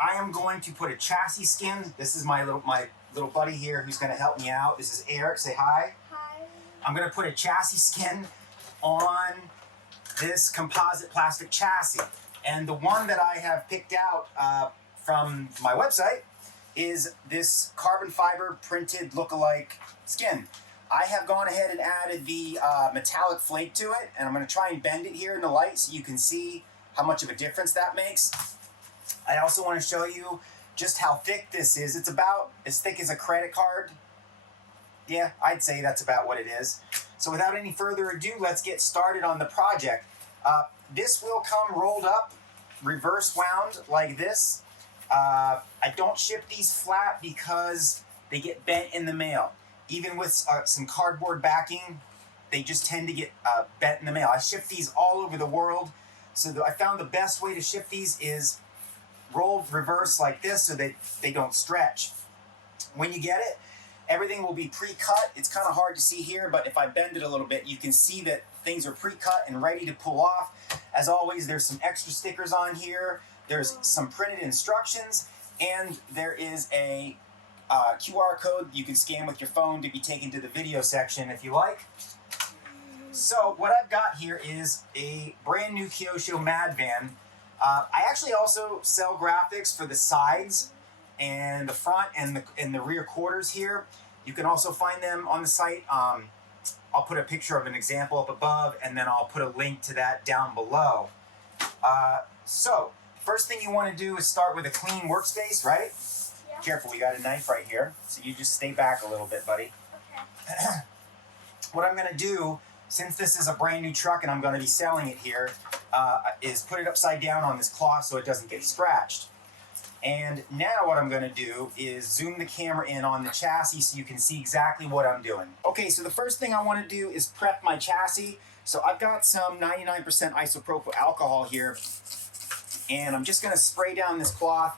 I am going to put a chassis skin. This is my little buddy here who's going to help me out. This is Eric. Say hi. Hi. I'm going to put a chassis skin on this composite plastic chassis. And the one that I have picked out from my website is this carbon fiber printed look-alike skin. I have gone ahead and added the metallic flake to it, and I'm going to try and bend it here in the light so you can see how much of a difference that makes. I also want to show you just how thick this is. It's about as thick as a credit card. Yeah, I'd say that's about what it is. So without any further ado, let's get started on the project. This will come rolled up, reverse wound like this. I don't ship these flat because they get bent in the mail. Even with some cardboard backing, they just tend to get bent in the mail. I ship these all over the world. So I found the best way to ship these is rolled reverse like this so that they don't stretch. When you get it, everything will be pre-cut. It's kind of hard to see here, but if I bend it a little bit, you can see that things are pre-cut and ready to pull off. As always, there's some extra stickers on here. There's some printed instructions, and there is a QR code you can scan with your phone to be taken to the video section if you like. So what I've got here is a brand new Kyosho Mad Van. I actually also sell graphics for the sides and the front and the rear quarters here. You can also find them on the site. I'll put a picture of an example up above, and then I'll put a link to that down below. So first thing you want to do is start with a clean workspace, right? Yeah. Careful, we got a knife right here, so you just stay back a little bit, buddy. Okay. What I'm going to do, since this is a brand new truck and I'm going to be selling it here, is put it upside down on this cloth so it doesn't get scratched. And now what I'm going to do is zoom the camera in on the chassis so you can see exactly what I'm doing. Okay, so the first thing I want to do is prep my chassis. So I've got some 99% isopropyl alcohol here, and I'm just going to spray down this cloth.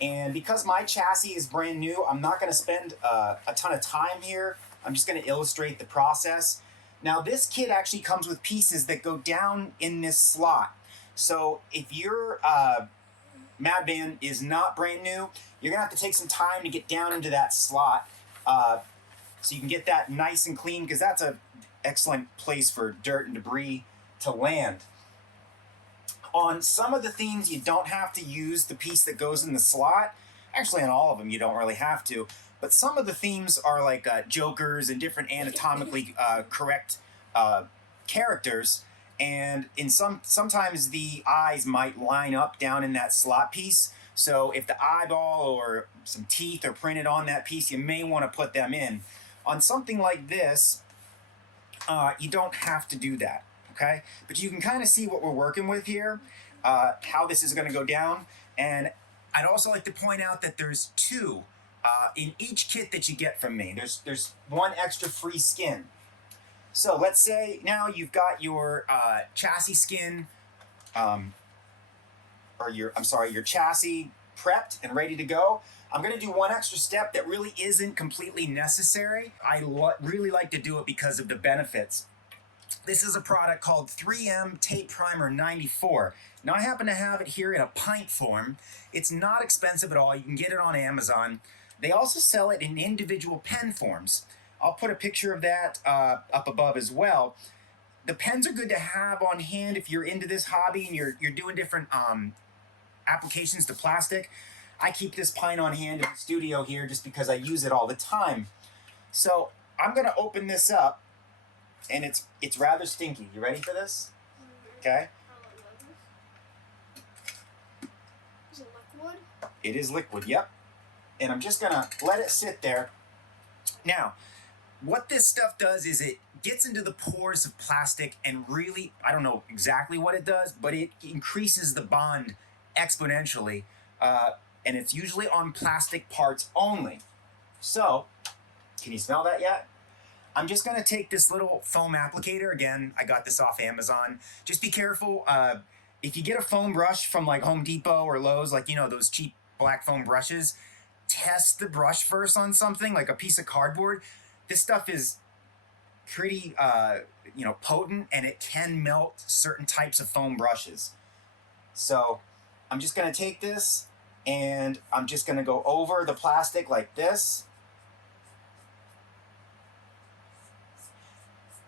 And because my chassis is brand new, I'm not going to spend a ton of time here. I'm just going to illustrate the process. Now this kit actually comes with pieces that go down in this slot. So if your Mad Van is not brand new, you're going to have to take some time to get down into that slot so you can get that nice and clean, because that's an excellent place for dirt and debris to land. On some of the themes, you don't have to use the piece that goes in the slot. Actually, on all of them, you don't really have to. But some of the themes are like jokers and different anatomically correct characters. And in sometimes the eyes might line up down in that slot piece. So if the eyeball or some teeth are printed on that piece, you may want to put them in. On something like this, you don't have to do that. Okay, but you can kind of see what we're working with here, how this is going to go down. And I'd also like to point out that there's two in each kit that you get from me. There's one extra free skin. So let's say now you've got your chassis skin, or your chassis prepped and ready to go. I'm going to do one extra step that really isn't completely necessary. I really like to do it because of the benefits. This is a product called 3M Tape Primer 94. Now I happen to have it here in a pint form. It's not expensive at all. You can get it on Amazon. They also sell it in individual pen forms. I'll put a picture of that up above as well. The pens are good to have on hand if you're into this hobby and you're doing different applications to plastic. I keep this pint on hand in the studio here just because I use it all the time. So I'm going to open this up. And it's rather stinky. You ready for this? Okay. Is it liquid? It is liquid, yep. And I'm just gonna let it sit there. Now, what this stuff does is it gets into the pores of plastic and really, I don't know exactly what it does, but it increases the bond exponentially. And it's usually on plastic parts only. So, can you smell that yet? I'm just going to take this little foam applicator. Again, I got this off Amazon. Just be careful. If you get a foam brush from like Home Depot or Lowe's, like, you know, those cheap black foam brushes, test the brush first on something like a piece of cardboard. This stuff is pretty, potent, and it can melt certain types of foam brushes. So I'm just going to take this And I'm just going to go over the plastic like this.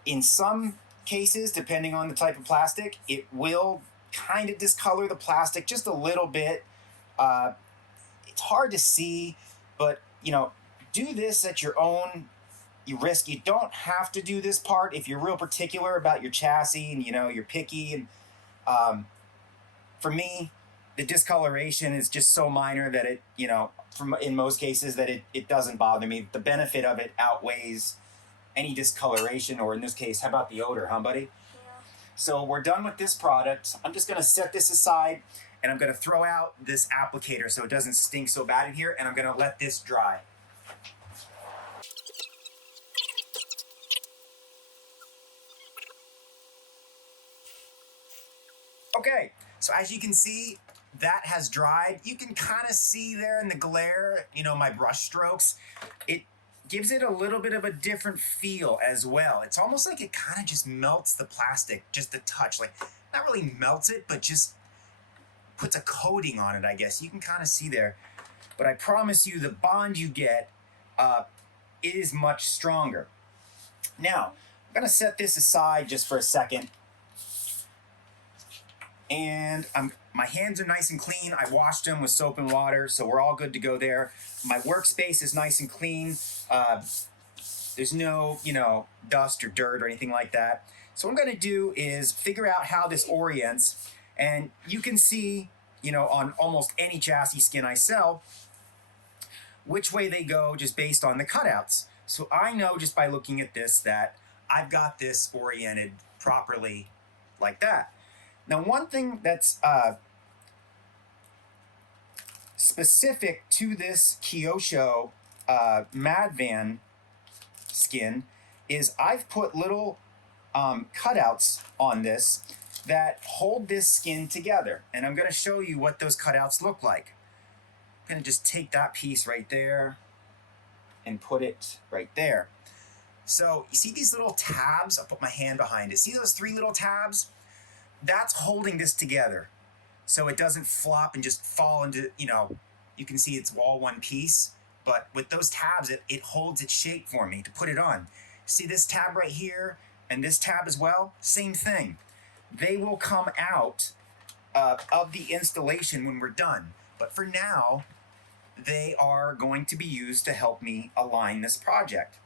In some cases, depending on the type of plastic, it will kind of discolor the plastic just a little bit. It's hard to see, but you know, do this at your own risk. You don't have to do this part if you're real particular about your chassis and you know you're picky. And for me, the discoloration is just so minor that it, you know, in most cases that it doesn't bother me. The benefit of it outweighs any discoloration, or in this case, how about the odor, huh, buddy? Yeah. So we're done with this product. I'm just gonna set this aside and I'm gonna throw out this applicator so it doesn't stink so bad in here, and I'm gonna let this dry. Okay, so as you can see, that has dried. You can kind of see there in the glare, you know, my brush strokes. It gives it a little bit of a different feel as well. It's almost like it kind of just melts the plastic, just a touch. Like, not really melts it, but just puts a coating on it, I guess. You can kind of see there. But I promise you, the bond you get is much stronger. Now, I'm gonna set this aside just for a second. And my hands are nice and clean. I washed them with soap and water, so we're all good to go there. My workspace is nice and clean. There's no, you know, dust or dirt or anything like that. So what I'm gonna do is figure out how this orients, and you can see, you know, on almost any chassis skin I sell, which way they go just based on the cutouts. So I know just by looking at this that I've got this oriented properly like that. Now, one thing that's specific to this Kyosho Madvan skin is I've put little cutouts on this that hold this skin together. And I'm going to show you what those cutouts look like. I'm going to just take that piece right there and put it right there. So you see these little tabs? I'll put my hand behind it. See those 3 little tabs? That's holding this together so it doesn't flop and just fall into, you know, you can see it's all one piece, but with those tabs, it holds its shape for me to put it on. See this tab right here and this tab as well? Same thing. They will come out of the installation when we're done, but for now, they are going to be used to help me align this project.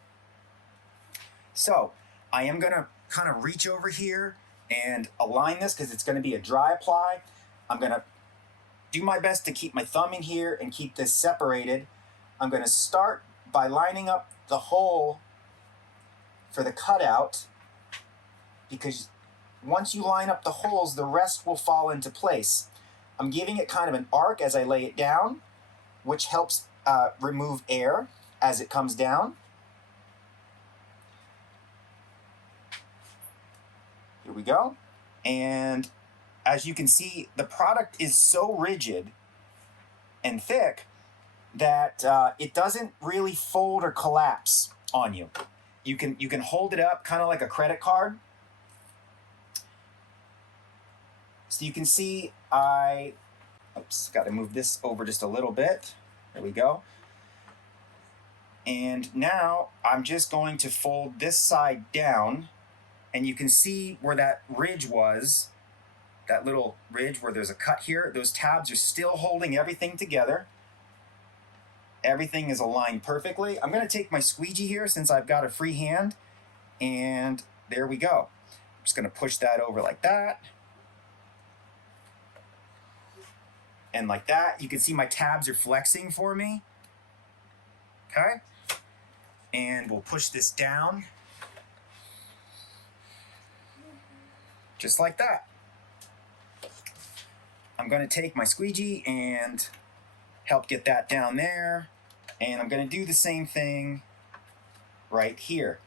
So I am gonna kind of reach over here and align this because it's going to be a dry apply. I'm going to do my best to keep my thumb in here and keep this separated. I'm going to start by lining up the hole for the cutout, because once you line up the holes, the rest will fall into place. I'm giving it kind of an arc as I lay it down, which helps remove air as it comes down. Here we go. And as you can see, the product is so rigid and thick that it doesn't really fold or collapse on you. You can hold it up kind of like a credit card. So you can see got to move this over just a little bit. There we go. And now I'm just going to fold this side down. And you can see where that ridge was, that little ridge where there's a cut here. Those tabs are still holding everything together. Everything is aligned perfectly. I'm going to take my squeegee here since I've got a free hand. And there we go. I'm just going to push that over like that. And like that. You can see my tabs are flexing for me. Okay. And we'll push this down. Just like that. I'm going to take my squeegee and help get that down there. And I'm going to do the same thing right here.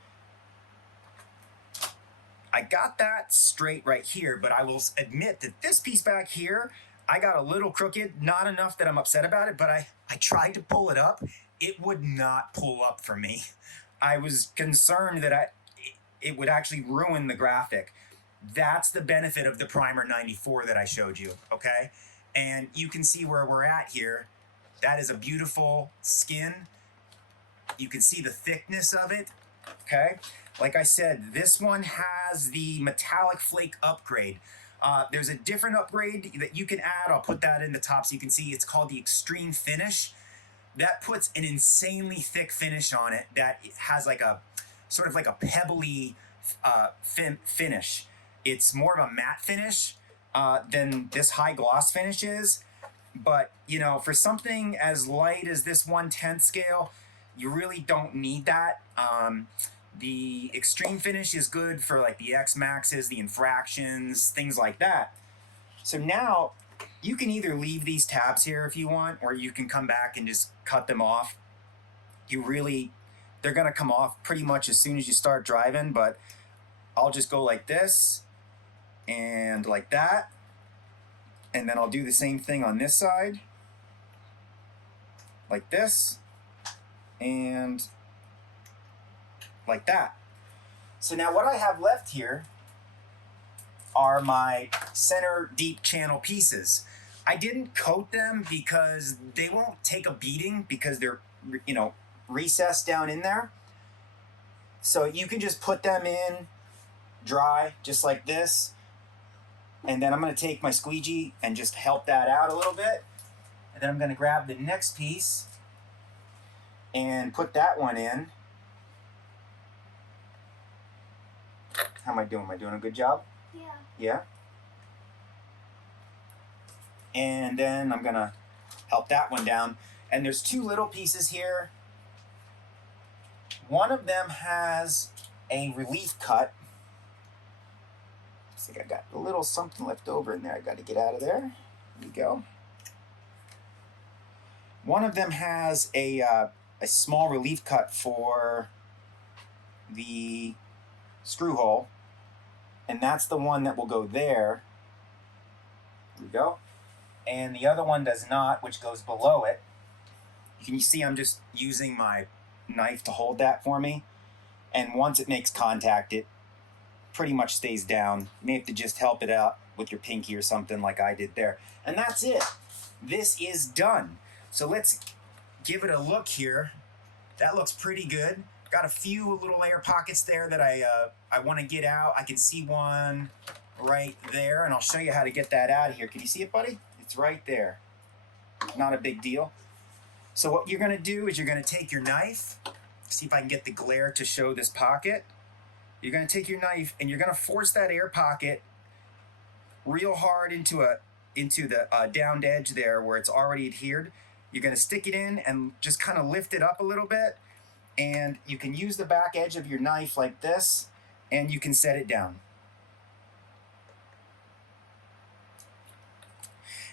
I got that straight right here, but I will admit that this piece back here, I got a little crooked, not enough that I'm upset about it, but I tried to pull it up. It would not pull up for me. I was concerned that it would actually ruin the graphic. That's the benefit of the Primer 94 that I showed you, okay? And you can see where we're at here. That is a beautiful skin. You can see the thickness of it, okay? Like I said, this one has the metallic flake upgrade. There's a different upgrade that you can add. I'll put that in the top so you can see. It's called the Extreme Finish. That puts an insanely thick finish on it that has like a sort of like a pebbly finish. It's more of a matte finish than this high gloss finish is. But, you know, for something as light as this 1/10 scale, you really don't need that. The Extreme Finish is good for like the X Maxes, the infractions, things like that. So now you can either leave these tabs here if you want, or you can come back and just cut them off. They're gonna come off pretty much as soon as you start driving, but I'll just go like this and like that. And then I'll do the same thing on this side, like this, and like that. So now what I have left here are my center deep channel pieces. I didn't coat them because they won't take a beating because they're, you know, recessed down in there. So you can just put them in dry, just like this. And then I'm gonna take my squeegee and just help that out a little bit. And then I'm gonna grab the next piece and put that one in. How am I doing? Am I doing a good job? Yeah. Yeah. And then I'm gonna help that one down. And there's two little pieces here. One of them has a relief cut. Looks like I got a little something left over in there. I got to get out of there. There we go. One of them has a small relief cut for the screw hole, and that's the one that will go there. There we go. And the other one does not, which goes below it. You can see I'm just using my knife to hold that for me, and once it makes contact, it pretty much stays down. You may have to just help it out with your pinky or something like I did there. And that's it. This is done. So let's give it a look here. That looks pretty good. Got a few little air pockets there that I want to get out. I can see one right there, and I'll show you how to get that out of here. Can you see it, buddy? It's right there. Not a big deal. So what you're going to do is you're going to take your knife. See if I can get the glare to show this pocket. You're going to take your knife and you're going to force that air pocket real hard into the downed edge there where it's already adhered. You're going to stick it in and just kind of lift it up a little bit. And you can use the back edge of your knife like this, and you can set it down.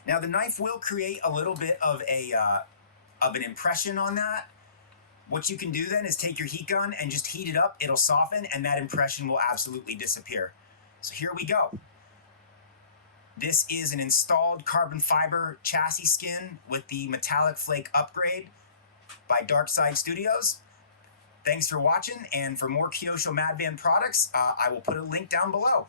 Now the knife will create a little bit of an impression on that. What you can do then is take your heat gun and just heat it up. It'll soften, and that impression will absolutely disappear. So here we go. This is an installed carbon fiber chassis skin with the metallic flake upgrade by Darkside Studios. Thanks for watching, and for more Kyosho Madman products, I will put a link down below.